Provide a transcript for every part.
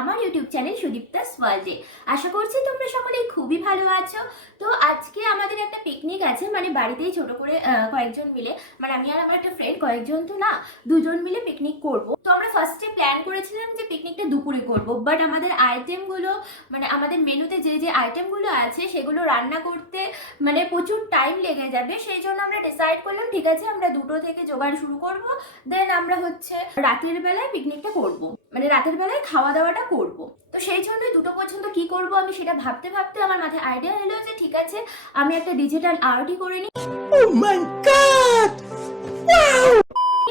আমার YouTube channel সুদীপ্তাস ওয়ার্ল্ডে। আশা করছি তোমরা সকলেই খুবই ভালো আছো। তো আজকে আমাদের একটা পিকনিক আছে, মানে বাড়িতেই ছোট করে কয়েকজন মিলে, মানে আমি আর আমার একটা ফ্রেন্ড, কয়েকজন তো না, দুজন মিলে পিকনিক করব। তো আমরা ফার্স্টে প্ল্যান করেছিলাম যে পিকনিকটা দুপুরে করব, বাট আমাদের আইটেমগুলো, মানে আমাদের মেনুতে যে যে আইটেমগুলো আছে সেগুলো রান্না করতে মানে প্রচুর টাইম লেগে যাবে। সেই জন্য আমরা ডিসাইড করলাম ঠিক আছে আমরা 2টো থেকে জোগাড় শুরু করব, দেন আমরা হচ্ছে রাতের বেলায় পিকনিকটা করব, মানে রাতের বেলায় খাওয়া দাওয়াটা করব। তো সেই জন্য 2টো পর্যন্ত কি করব আমি সেটা ভাবতে ভাবতে আমার মাথায় আইডিয়া এলো যে ঠিক আছে আমি একটা ডিজিটাল আর্টই করে নিই। Oh my god!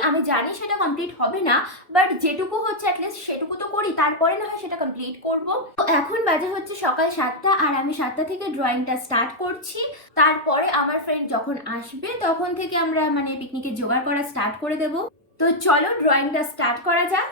আমি জানি সেটা কমপ্লিট হবে না, বাট যেটুকু হচ্ছে অ্যাটলিস্ট সেটুকু তো করি, তারপরে না হয় সেটা কমপ্লিট করব। তো এখন বাজে হচ্ছে সকাল 7টা, আর আমি 7টা থেকে ড্রয়িংটা স্টার্ট করছি। তারপরে আমার ফ্রেন্ড যখন আসবে তখন থেকে আমরা মানে পিকনিকের জোগাড় করা স্টার্ট করে দেব। তো চলো ড্রয়িংটা স্টার্ট করা যাক।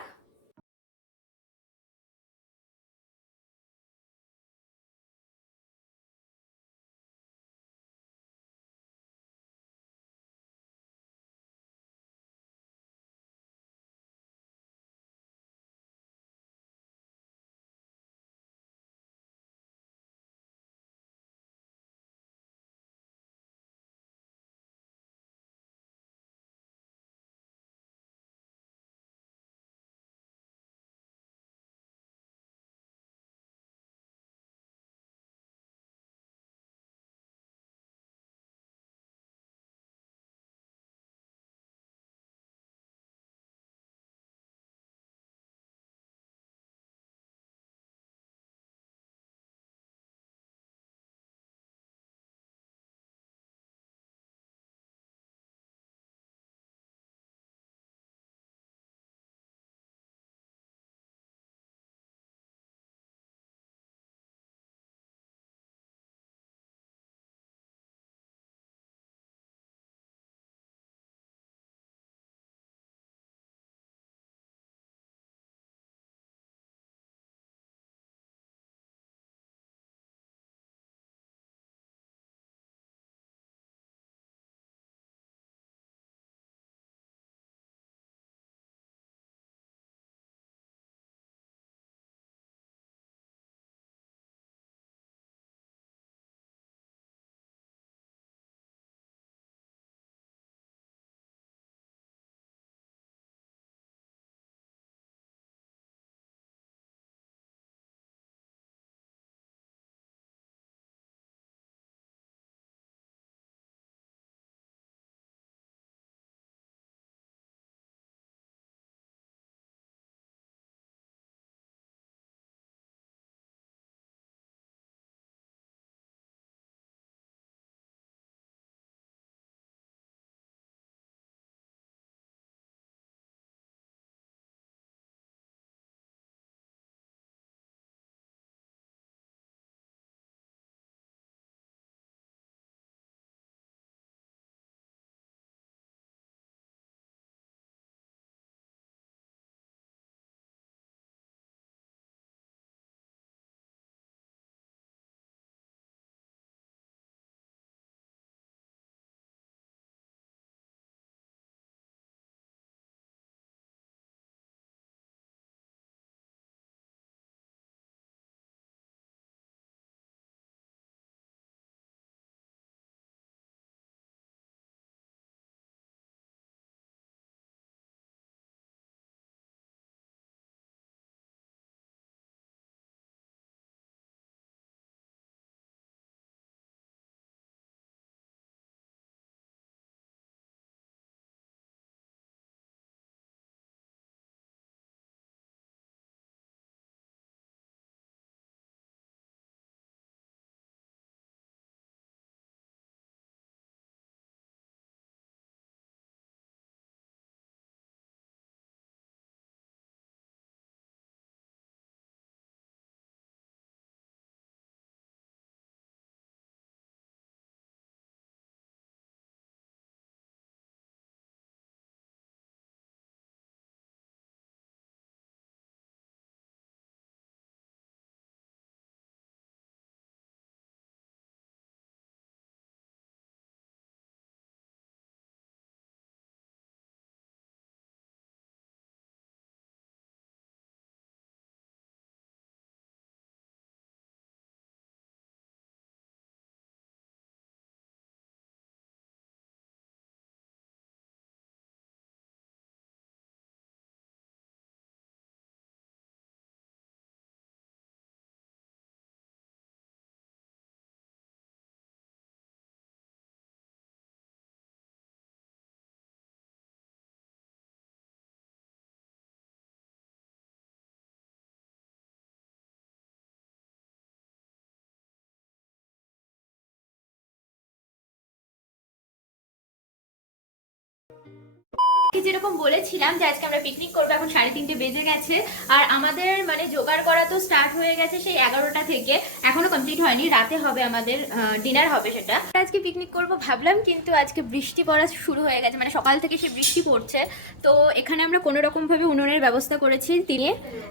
যেরকম বলেছিলাম যে আজকে আমরা পিকনিক করবো, এখন 3:30 বেজে গেছে আর আমাদের মানে জোগাড় করা তো স্টার্ট হয়ে গেছে সেই 11টা থেকে, এখনো কমপ্লিট হয়নি, রাতে হবে আমাদের ডিনার হবে সেটা। আজকে পিকনিক করব ভাবলাম কিন্তু আজকে বৃষ্টি পড়া শুরু হয়ে গেছে, মানে সকাল থেকে সে বৃষ্টি পড়ছে। তো এখানে আমরা কোনো রকম ভাবে উনুনের ব্যবস্থা করেছি দিয়ে,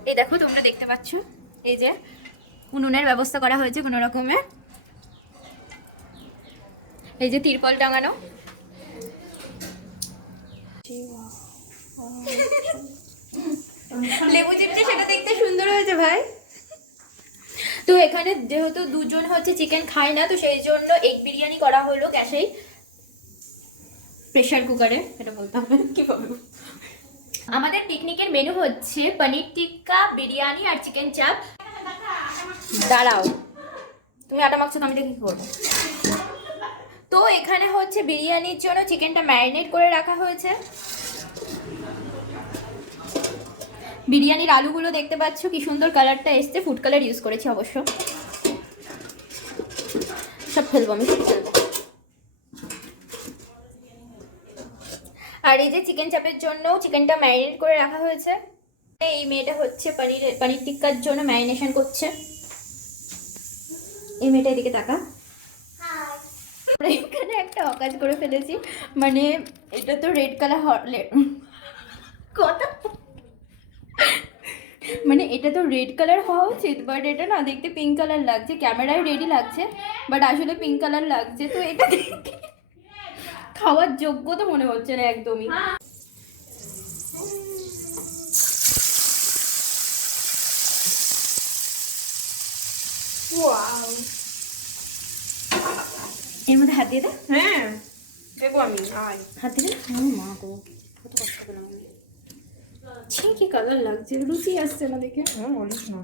এই দেখো তোমরা দেখতে পাচ্ছ এই যে উনুনের ব্যবস্থা করা হয়েছে কোনো রকমে, এই যে তিরপল টাঙানো। লেবু চিপছে সেটা দেখতে সুন্দর হয়েছে ভাই। তো এখানে যেহেতু দুজন হচ্ছে চিকেন খায় না, তো সেই জন্য এগ বিরিয়ানি করা হলো গ্যাসেই, প্রেসার কুকারে, এটা বলতে হবে কি বলবো। আমাদের পিকনিকের মেনু হচ্ছে পনির টিক্কা, বিরিয়ানি আর চিকেন চাপ। দাঁড়াও, তুমি আটা মাখছো তো আমি দেখি কি করবো। তো এখানে হচ্ছে বিরিয়ানির জন্য চিকেনটা ম্যারিনেট করে রাখা হয়েছে। বিরিয়ানির আলুগুলো দেখতে পাচ্ছ কি সুন্দর কালারটা এসছে, ফুড কালার ইউজ করেছি অবশ্য। সব ফেলবো আমি, সব ফেলবো। আর এই যে চিকেন চাপের জন্য চিকেনটা ম্যারিনেট করে রাখা হয়েছে। এই মেয়েটা হচ্ছে পনির টিক্কার জন্য ম্যারিনেশন করছে। এই মেয়েটা এদিকে তাকা। আমরা এখানে একটা অকাজ করে ফেলেছি, মানে এটা তো রেড কালার কথা, মানে এটা তো রেড কালার হওয়া উচিত, বাট এটা না দেখতে পিঙ্ক কালার লাগছে, ক্যামেরায় রেডি লাগছে বাট আসলে পিঙ্ক কালার লাগছে। তো এটা দেখে খাওয়ার যোগ্য তো মনে হচ্ছে না একদমই। এর মধ্যে হাত দিয়ে দে। হ্যাঁ দেবো আমি, হাত দিয়ে মা গো কত কষ্ট পেলাম আমি। কি কালার লাগছে, রুচি আসছে না দেখে। বলিস না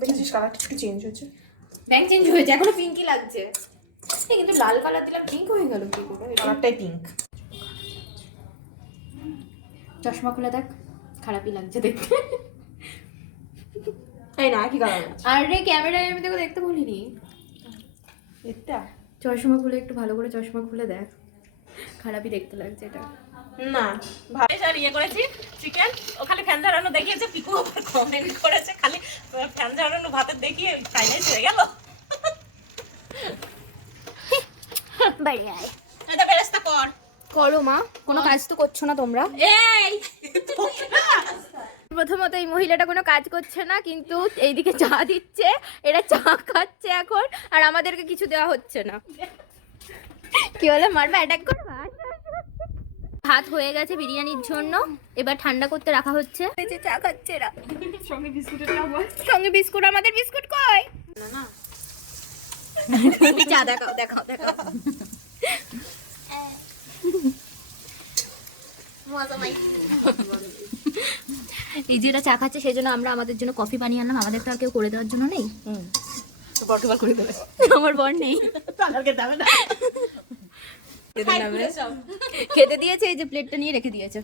দেখেছিস কালারটা একটু চেঞ্জ হয়েছে, ব্যাং চেঞ্জ হয়েছে, এখনো পিঙ্কই লাগছে। কিন্তু লাল কালার দিলাম পিঙ্ক হয়ে গেল কি করে? কালারটাই পিঙ্ক। চশমা খুলে দেখ, খারাপই লাগছে দেখতে। এই না কি কালার আছে? আরে ক্যামেরায় আমি তোকে দেখতে বলিনি। এটা চশমা খুলে একটু ভালো করে চশমা খুলে দেখ, খারাপই দেখতে লাগছে এটা। না ভাই স্যার ইয়ে করেছি চিকেন, ও খালি ফ্যান ঝাড়ানো দেখিয়েছে, পিকু আবার কমেন্ট করেছে খালি ফ্যান ঝাড়ানো ভাতের দেখিয়ে চাইনিজ হয়ে গেল। বাড়ি আয়, এটা বেরেস্তা কর। করো মা, কোনো কাজ তো করছো না তোমরা। এই প্রথমত এই মহিলাটা কোনো কাজ করছে না, কিন্তু এইদিকে চা দিচ্ছে, এরা চা খাচ্ছে এখন, আর আমাদেরকে কিছু দেওয়া হচ্ছে না। কি বলে মারবা, অ্যাটাক করবা? ভাত হয়ে গেছে বিরিয়ানির জন্য, এবার ঠান্ডা করতে রাখা হচ্ছে। এই যে চা খাচ্ছে এরা, সঙ্গে বিস্কুটের নাম বল। সঙ্গে বিস্কুট, আমাদের বিস্কুট কই? না না তুমি চা দেখাও দেখাও দেখাও। এই যে এরা চা খাচ্ছে সেই জন্য আমরা আমাদের জন্য কফি বানিয়ে আনলাম, আমাদের তো আর কেউ করে দেওয়ার জন্য নেই। বটবার করে দেবে, আমার বর নেই, তাহলে যাবে না খেতে দিয়েছে, এই যে প্লেটটা নিয়ে রেখে দিয়েছে।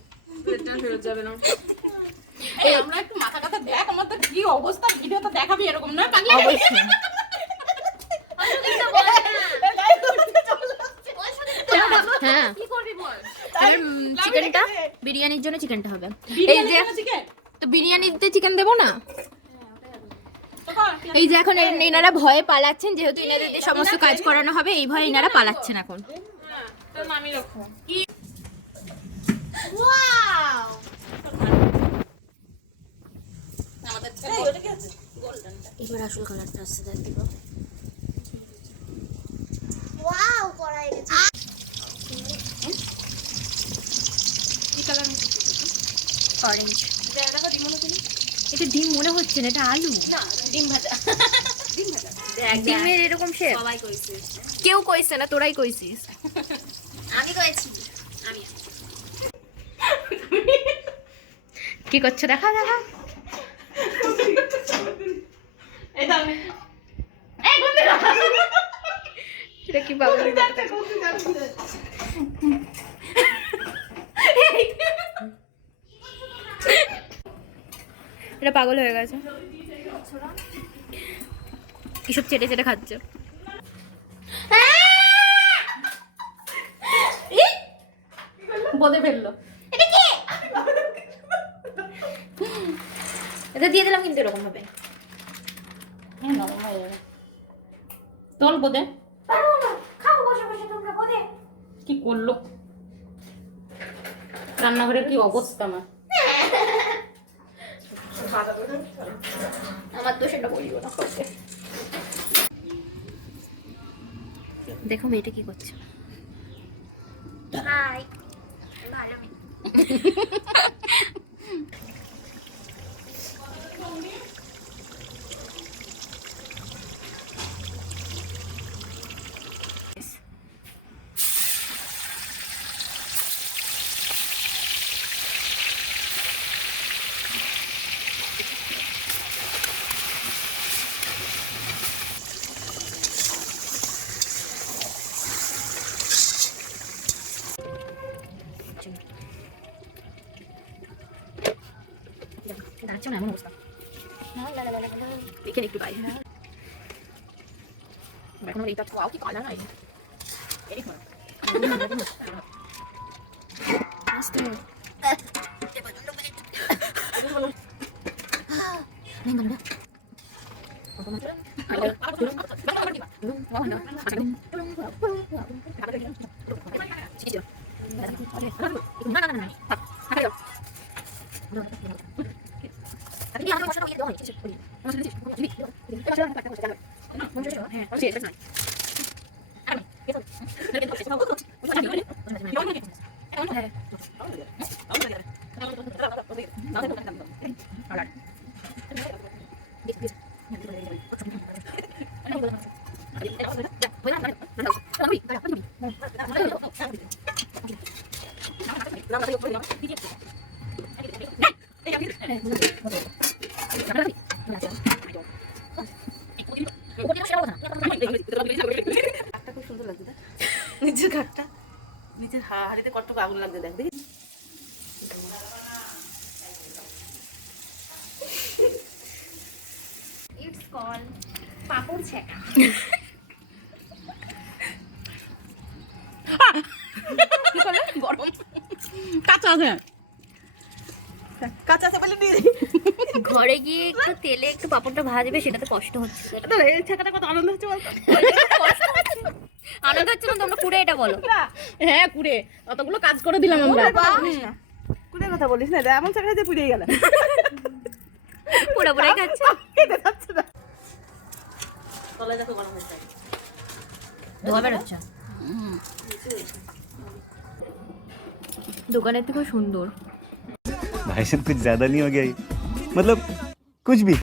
প্লেটটা ফেরত যাবে না। এই আমরা একটু মাথা কথা দেখ, আমার তো কি অবস্থা, ভিডিও তো দেখাবি এরকম না পাগলি। অবশ্যই হ্যাঁ, চিকেনটা বিরিয়ানির জন্য চিকেনটা হবে। এই যে তো বিরিয়ানিতে চিকেন দেবো না। এই যে এখন এনারা ভয়ে পালাচ্ছেন, যেহেতু এনাদের দিয়ে সমস্ত কাজ করানো হবে, এই ভয়ে এনারা পালাচ্ছেন এখন। তোর মামি রাখো কি এবার আসল কালারটা আসছে, দেখ দিব। অরেঞ্জ, এটা ডিম মনে হচ্ছে না, এটা আলু না, ডিম ভাজা। ডিম ভাজা ডিমের এরকম শেপ। সবাই কইছে, কেউ কইছে না, তোরাই কইছিস। আমি কইছি। আমি কি করছো দেখা দেখা। এই দাও এটা কি পাগল, এটা পাগল হয়ে গেছে, কিসব চেটে চেটে খাচ্ছে। বোঁদে ফেললো। এটা কি? এটা দিয়ে দিলাম কিন্তু এরকম ভাবে। হ্যাঁ নরম হয়ে যাবে। তোল বোঁদে। পারবো না, খাবো বসে বসে তোমরা বোধে। কি করলো রান্নাঘরের কি অবস্থা আমার। আমার তো সেটা বলিও না। দেখো মেয়েটা কি করছে। হাই, ভালো মেয়ে। দাঁড়াচ্ছ না এমন অবস্থা। এখানে একটু বাইরে এখন এইটা খাওয়াও কি কালা নাই আস্তে খুব সুন্দর লাগছে দেখ নিচের ঘাটটা নিচের হাড়িতে কতটুকু আগুন লাগছে দেখ দেখি ইটস কল পাপড় ছেঁকা। কি করলে গরম কাঁচা আছে কাঁচা আছে বলে দিয়ে ঘরে গিয়ে একটু তেলে একটু পাপড়টা ভাজবে, সেটাতে কষ্ট হচ্ছে। এই ছেঁকাটা কত আনন্দ হচ্ছে বলতো আনন্দ হচ্ছে না, তোমরা পুরো এটা বলো। হ্যাঁ কুড়ে অতগুলো কাজ করে দিলাম আমরা কুড়ে কথা বলিস না, এমন চাকরিতে পুড়িয়ে গেল পুরো পুরো খাচ্ছে। খেতে যাচ্ছে না। তলায় দেখো গরম হচ্ছে ধোয়া বেরোচ্ছে। দোকানের থেকে সুন্দর। भाई साहब कुछ ज्यादा नहीं हो गया ये? मतलब कुछ भी।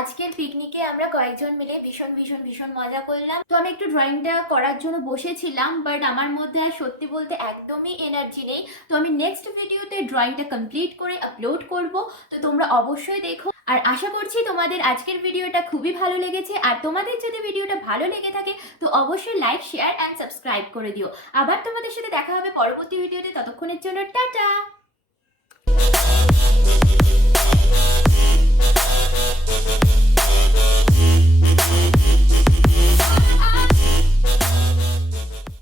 আজকের পিকনিকে আমরা কয়েকজন মিলে ভীষণ ভীষণ ভীষণ মজা করলাম। তো আমি একটু ড্রয়িংটা করার জন্য বসেছিলাম, বাট আমার মধ্যে আর সত্যি বলতে একদমই এনার্জি নেই। তো আমি নেক্সট ভিডিওতে ড্রয়িংটা কমপ্লিট করে আপলোড করব, তো তোমরা অবশ্যই দেখো। আর আশা করছি তোমাদের আজকের ভিডিওটা খুবই ভালো লেগেছে। আর তোমাদের যদি ভিডিওটা ভালো লেগে থাকে তো অবশ্যই লাইক, শেয়ার অ্যান্ড সাবস্ক্রাইব করে দিও। আবার তোমাদের সাথে দেখা হবে পরবর্তী ভিডিওতে, ততক্ষণের জন্য টাটা।